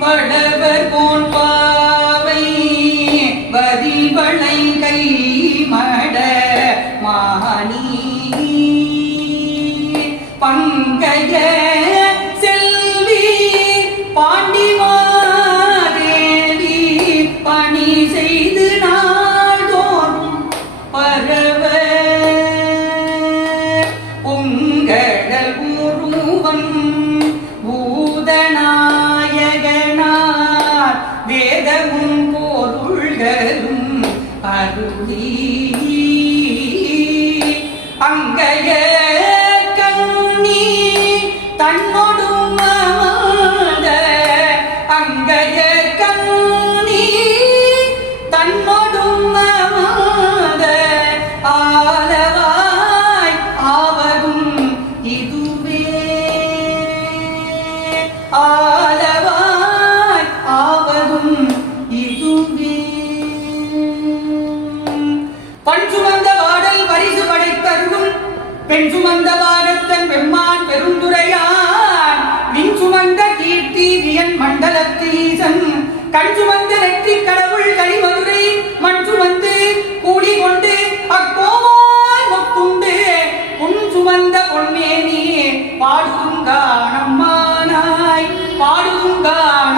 வளவர் phone பாவை வதிவளை கை மட மானி பங்கைய செல்வி பாண்டிமாதேவி பணி செய்து நாள்தோறும் பரவ பொங்கடல் உருவன் பூதநாயகனார் வேதமும் பொருள்களும் அருளி அங்கைய கண்ணி தன்னொடும் அமர்ந்த அங்கைய கண்ணி தன்னொடும் அமர்ந்த ஆலவாய் ஆவதும் இதுவே ஆலவாய் ஆவதும் இதுவே பண் சுமந்த வாடல் பரிசு படைத்தருளும் பெண் சுமந்த வாடத்தன் பெம்மான் பெருந்துரையான் விண் சுமந்த கீர்த்தி வியன் மண்டலத்தீசன் கண் சுமந்த நெற்றி கடவுள் கலிமதுரை மண் சுமந்து கூடி கொண்டு அக்கோவாய் மொத்துண்டு புன் சுமந்த பொன்மேனி பாடுதுங்கானம்மானாய் பாடுதுங்கான்